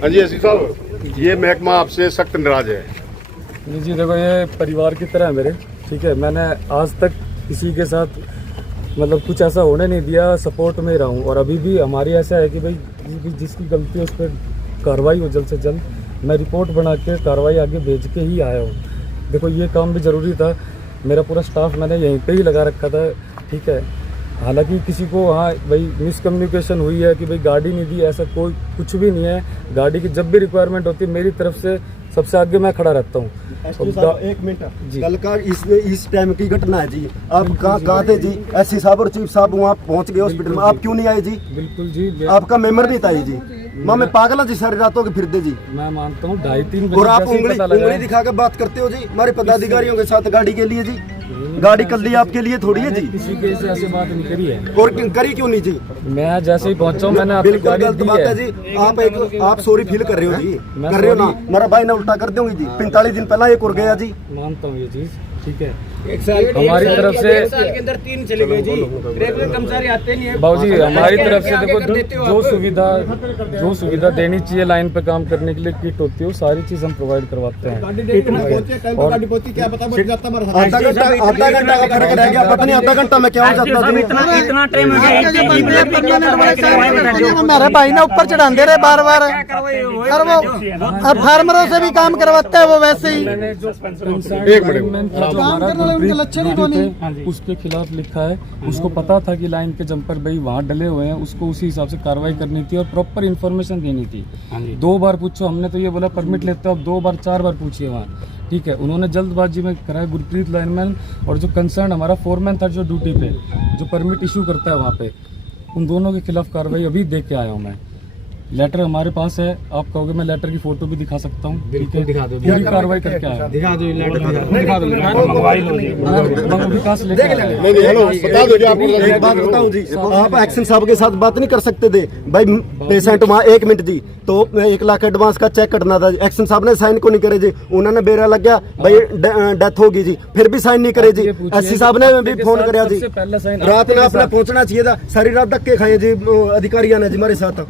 हाँ जी एसपी साहब, ये महकमा आपसे सख्त नाराज है। जी देखो, ये परिवार की तरह है मेरे, ठीक है। मैंने आज तक किसी के साथ मतलब कुछ ऐसा होने नहीं दिया, सपोर्ट में रहा हूँ। और अभी भी हमारी ऐसा है कि भाई जिसकी गलती है उस पर कार्रवाई हो जल्द से जल्द। मैं रिपोर्ट बना के कार्रवाई आगे भेज के ही आया हूँ। देखो ये काम भी ज़रूरी था, मेरा पूरा स्टाफ मैंने यहीं पे ही लगा रखा था, ठीक है। हालांकि किसी को वहाँ भाई मिसकम्युनिकेशन हुई है कि भाई गाड़ी नहीं दी, ऐसा कोई कुछ भी नहीं है। गाड़ी की जब भी रिक्वायरमेंट होती है मेरी तरफ से सबसे आगे मैं खड़ा रहता हूँ। एक मिनट जी, कल का इस टाइम की घटना है जी। आप कहाँ थे जी? एसपी साहब और चीफ साहब वहाँ पहुँच गए हॉस्पिटल में, आप क्यों नहीं आए जी? बिल्कुल जी, आपका मेंबर नहीं था जी। माँ मैं पागल जी, सारी रातों के फिरते जी। मैं मानता हूँ 2:30 बजे और आप उंगली दिखा कर बात करते हो जी हमारे पदाधिकारियों के साथ गाड़ी के लिए जी। गाड़ी कर ली आपके लिए थोड़ी है जी। किसी के से ऐसी बात नहीं करी है। और करी क्यों नहीं जी? मैं जैसे ही पहुंचा हूँ मैंने आपको बिल्कुल गलत बात है जी। आप सॉरी फील कर रहे हो जी, कर रहे हो ना? मेरा भाई ने उल्टा कर दूंगी जी। 45 दिन पहला एक और गया जी। मानता हूँ ये चीज, ठीक है। हमारी तरफ से 1 साल के अंदर 3 चले गए जी। रेगुलर कर्मचारी आते नहीं है बाबूजी। हमारी तरफ से देखो जो सुविधा देनी चाहिए लाइन पे काम करने के लिए, किट होती है, वो सारी चीज हम प्रोवाइड करवाते हैं। आधा घंटा का फर्क रह गया, पता नहीं आधा घंटा में क्या हो जाता है। इतना टाइम मेरे भाई ने ऊपर चढ़ाते रहे बार बार, और वो फार्मरों से भी काम करवाते हैं वो वैसे ही। एक मिनट, उनके लक्षण ही कौन है? उसके खिलाफ लिखा है, उसको पता था कि लाइन के जंपर भाई वहाँ डले हुए हैं, उसको उसी हिसाब से कार्रवाई करनी थी और प्रॉपर इन्फॉर्मेशन देनी थी। 2 बार पूछो, हमने तो ये बोला परमिट लेते हो, अब 2 बार 4 बार पूछिए वहाँ, ठीक है। उन्होंने जल्दबाजी में कराया। गुरप्रीत लाइनमैन और जो कंसर्न हमारा फोरमैन था जो ड्यूटी पे, जो परमिट इशू करता है वहाँ पे, उन दोनों के खिलाफ कार्रवाई अभी देख के आया हूँ मैं। लेटर हमारे पास है, आप कहोगे मैं लेटर की फोटो भी दिखा सकता हूँ, बिल्कुल दिखा दो। पूरी कार्रवाई करके आया, दिखा दो लेटर, दिखा दो। विकास लेके बता दो जी। आपको एक बात बताऊं जी, आप एक्शन साहब के साथ बात नहीं कर सकते थे भाई? पेशेंट वहाँ 1 मिनट जी, तो 1 लाख एडवांस का चेक कटना था। एक्शन साहब ने साइन को नहीं करे जी, उन्होंने बेरा लग गया भाई डेथ होगी जी, फिर भी साइन नहीं करे जी। एसपी साहब ने भी फोन कराया जी, रात में आपने पहुंचना चाहिए था। सारी रात धक्के खाए जी अधिकारियों ने जी हमारे साथ।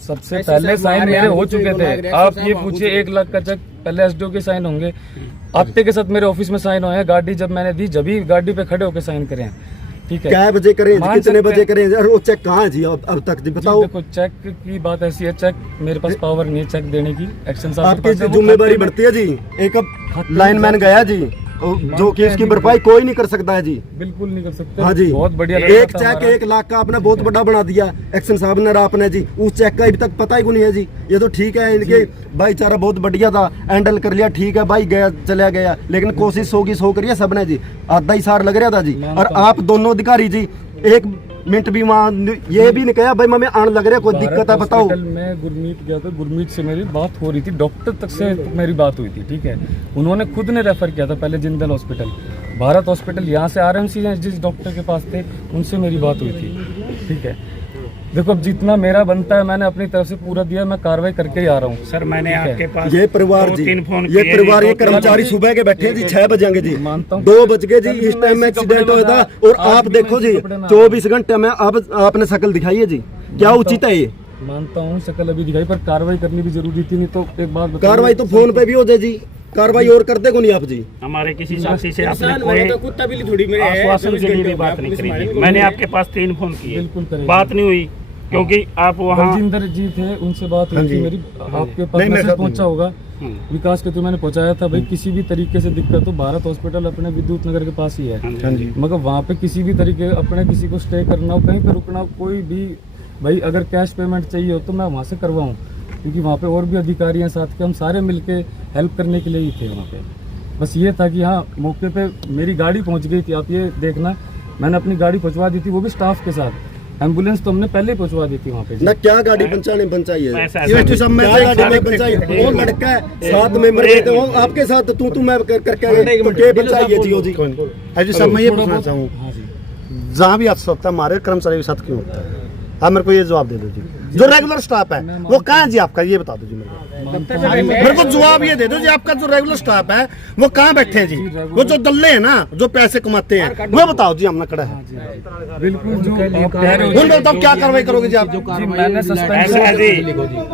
सबसे पहले साइन मेरे हो चुके थे। आप ये पूछिए 1 लाख का चेक पहले एसडीओ के साइन होंगे, आपके के साथ मेरे ऑफिस में साइन हुए हैं। गाड़ी जब मैंने दी, जब ही गाड़ी पे खड़े होकर साइन करें, ठीक है। क्या बजे करें, कितने बजे करें, और वो चेक कहाँ है जी अब तक जी बताओ। देखो चेक की बात ऐसी है, चेक मेरे पास पावर नहीं है चेक देने की। एक्शन साहब आपकी जिम्मेदारी बढ़ती है जी। एक लाइनमैन गया जी, जो कि इसकी भरपाई कोई नहीं कर सकता है जी। बिल्कुल नहीं कर सकते। हाँ जी, बहुत बढ़िया। एक चेक 1 लाख का आपने बहुत बड़ा बना दिया एक्शन साहब ने, आपने जी उस चेक का अभी तक पता ही नहीं है जी। ये तो ठीक है, इनके भाईचारा बहुत बढ़िया था, हैंडल कर लिया, ठीक है भाई, गया चला गया, लेकिन कोशिश 100 की 100 करिए सबने जी। आधा ही सार लग रहा था जी। और आप दोनों अधिकारी जी 1 मिनट भी वहाँ ये भी नहीं कहा भाई मैं आने लग रहा, कोई दिक्कत है बताओ। मैं गुरमीत गया था, गुरमीत से मेरी बात हो रही थी, डॉक्टर तक से मेरी बात हुई थी, ठीक है। उन्होंने खुद ने रेफर किया था पहले जिंदल हॉस्पिटल, भारत हॉस्पिटल, यहाँ से आरएमसी जिस डॉक्टर के पास थे उनसे मेरी बात हुई थी, ठीक है। देखो अब जितना मेरा बनता है मैंने अपनी तरफ से पूरा दिया, मैं कार्रवाई करके ही आ रहा हूँ। सर मैंने आपके पास ये परिवार जी, ये परिवार, ये कर्मचारी सुबह के बैठे जी 6 बजेंगे जी, 2 बज गए जी, इस टाइम में एक्सीडेंट हुआ था। और आप देखो जी 24 घंटे में अब आपने शक्ल दिखाई है जी, क्या उचित है ये? मानता हूँ शक्ल अभी दिखाई, पर कार्रवाई करनी भी जरूरी थी। नहीं तो एक बात, कार्रवाई तो फोन पे भी हो जाए जी, कार्रवाई और करते को नहीं आप जी। हमारे किसी साथी से आपने कोई कुत्ता बिल्ली थोड़ी मेरे आश्वासन के लिए बात नहीं करी। मैंने आपके पास 3 फोन किए, बिल्कुल बात नहीं हुई, क्योंकि आप वहाँ बलजिंदर जी थे, उनसे बात हुई थी मेरी। आपके पास मैसेज पहुंचा होगा विकास के थ्रू, मैंने पहुंचाया था भाई किसी भी तरीके से दिक्कत हो, भारत हॉस्पिटल अपने विद्युत नगर के पास ही है, मगर वहाँ पे किसी भी तरीके अपने किसी को स्टे करना हो, कहीं पे रुकना हो, कोई भी भाई अगर कैश पेमेंट चाहिए हो तो मैं वहाँ से करवाऊँ, क्योंकि वहाँ पे और भी अधिकारी हैं साथ के, हम सारे मिलके हेल्प करने के लिए ही थे वहाँ पे। बस ये था कि हाँ मौके पे मेरी गाड़ी पहुँच गई थी, आप ये देखना मैंने अपनी गाड़ी पहुँचवा दी थी, वो भी स्टाफ के साथ। एम्बुलेंस तो हमने पहले ही पहुँचवा दी थी वहाँ पे ना। क्या गाड़ी पंचाई वो लड़का है 7 मेंबर थे, वो आपके साथ तू मैं करके पंचाई जी। जी सब मैं ये पूछना चाहूँ, जहाँ भी आप सकता हमारे कर्मचारी के साथ क्यों होता है, आप मेरे को ये जवाब दे दो जी। जो रेगुलर स्टाफ है वो कहाँ है जी आपका, ये बता दो जी मेरे को जवाब ये दे दो जी, आपका जो रेगुलर स्टाफ है वो कहाँ बैठे हैं जी, वो जो दल्ले हैं ना जो पैसे कमाते हैं वो बताओ जी, हमने खड़ा है बिल्कुल जो आप कह रहे हो उन बताओ क्या कार्रवाई करोगे जी आप? जी, मैंने ऐसा सस्पेंशन है जी,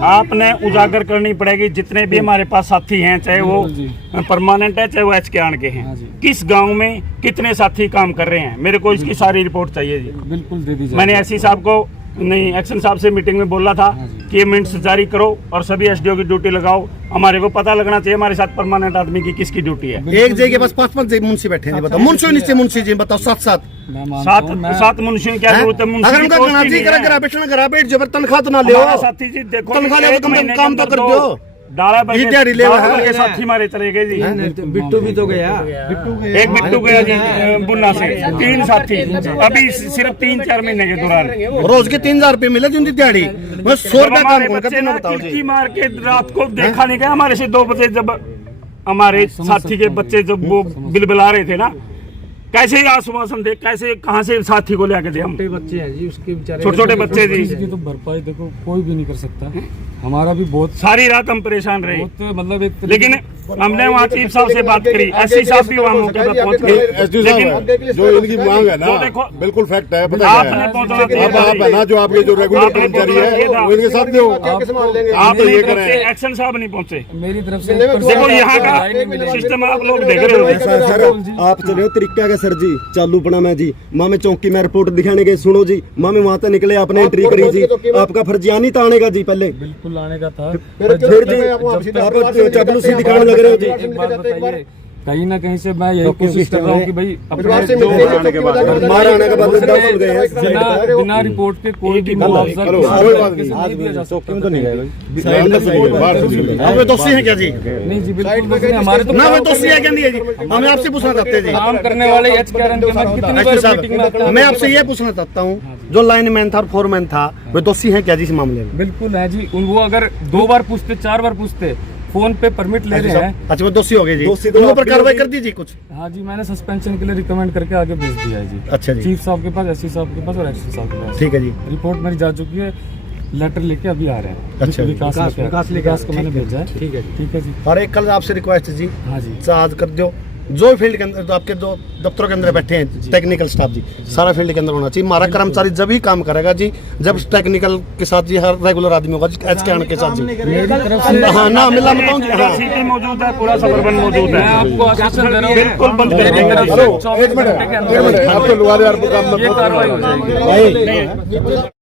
आपने उजागर करनी पड़ेगी जितने भी हमारे पास साथी हैं, चाहे वो परमानेंट है चाहे वो एचकेआन के हैं, किस गांव में कितने साथी काम कर रहे हैं, मेरे को इसकी सारी रिपोर्ट चाहिए जी। बिल्कुल दे दीजिए। मैंने एससी साहब को नहीं एक्शन साहब से मीटिंग में बोला था कि ये मिनट्स जारी करो और सभी एसडीओ की ड्यूटी लगाओ, हमारे को पता लगना चाहिए हमारे साथ परमानेंट आदमी की किसकी ड्यूटी है। एक जगह के पास 5-5 मुंशी बैठे हैं, बताओ मुंशी नीचे मुंशी जी बताओ, साथ सात मुंशियों की क्या जरूरत है? मुंशी अगर की उनका पोस्ट ही गणाजी नहीं करा है। करा बैठना करा बैठ जबर तनख्वाह तो ना ले हमारा साथी जी देखो तनख्वाह ले एक महीने काम तो के कर अंदर दो, डाला ये दिहाड़ी ले रहा है। के साथी मारे चले गए जी। बिट्टू भी तो गया। एक बिट्टू गया जी बुन्ना से, 3 साथी अभी सिर्फ 3-4 महीने के दौरान। रोज के 3000 रुपए मिले जी उनकी दिहाड़ी, बस 100 जब रुपया हमारे काम बच्चे करते ना ना बताओ खिड़की जी। मार के रात को देखा नहीं गया हमारे से 2 बजे, जब हमारे साथी के बच्चे जब वो बिलबिला रहे थे ना, कैसे आश्वासन दे, कैसे कहाँ से साथी को लेके दे हम? बच्चे हैं जी उसके बेचारे, छोटे बच्चे जी, इसकी तो भरपाई देखो कोई भी नहीं कर सकता। हमारा भी बहुत सारी रात हम परेशान रहे, मतलब एक लेकिन हमने वहाँ चीफ साहब से बात करी, एससी साहब भी वहाँ मौके पर पहुँच गए। एसडी साहब जो इनकी मांग है ना वो देखो, बिल्कुल फैक्ट है, पता क्या आपने है? पहुँचना अब चाहिए आप है ना जो आपके जो रेगुलर आपने कर्मचारी पहुंचना है चाहिए वो इनके साथ दो, आप तो ये करें। एक्शन साहब नहीं पहुँचे। मेरी तरफ से देखो यहाँ का सिस्टम आप लोग देख रहे हो। सर आप चले हो तरीका का सर जी, चालू पड़ा मैं जी, माँ में चौकी में रिपोर्ट दिखाने गए, सुनो जी, माँ में वहाँ तक निकले आपने एंट्री करी जी, आपका फर्जियानी तो आने का जी पहले, बिल्कुल आने का था। फिर जी आप चापलूसी दिखाने लग रहे हो जी। एक बात बताइए, कहीं ना कहीं से मैं यही कोशिश कर रहा हूँ कि भाई अपने मार आने के बाद दस गए हैं बिना रिपोर्ट के कोई भी मुआवजा कोई बात नहीं। नहीं दिया जा सकता। आप वे दोषी हैं क्या जी? नहीं जी बिल्कुल नहीं, हमारे तो ना वे दोषी है क्या नहीं है जी? हमें आपसे पूछना चाहते हैं जी। काम करने वाले एचकेआरएन के साथ कितनी एक्चुअली बार मीटिंग में आते साहब हैं। मैं आपसे ये पूछना चाहता हूँ, जो लाइनमैन था और फोरमैन था वे दोषी हैं क्या जी इस मामले में? बिल्कुल है जी, वो अगर 2 बार पूछते 4 बार पूछते, फोन पे परमिट ले रहे हैं। अच्छा वो दोषी हो गए जी, दोषी तो उनके ऊपर आप कार्रवाई भी कर दीजिए कुछ। हाँ जी, मैंने सस्पेंशन के लिए रिकमेंड करके आगे भेज दिया है जी। अच्छा जी, चीफ साहब के पास, एससी साहब के पास और एक्शन साहब के पास। ठीक है जी। रिपोर्ट मेरी जा चुकी है, लेटर लेके अभी आ रहे हैं। अच्छा, विकास को मैंने भेजा है। ठीक है जी। और एक कल आपसे रिक्वेस्ट है जी, हाँ जी, चार्ज कर दो जो फील्ड के अंदर, तो आपके जो दफ्तरों के अंदर बैठे हैं टेक्निकल स्टाफ जी, सारा फील्ड के अंदर होना चाहिए। हमारा कर्मचारी जब ही काम करेगा जी जब टेक्निकल के साथ जी हर रेगुलर आदमी होगा एचकेआरएन के साथ जी। मेरी तरफ से हाँ ना मिला बताऊँ जी, हाँ सीटें मौजूद है, पूरा सबर्बन मौजूद मैं है। आपको आश्वासन दे रहा हूँ, बिल्कुल बंद कर मेरी तरफ देंगे। से 24 घंटे के अंदर आपको लुगारे यार ये कार्रवाई हो जाएगी। भाई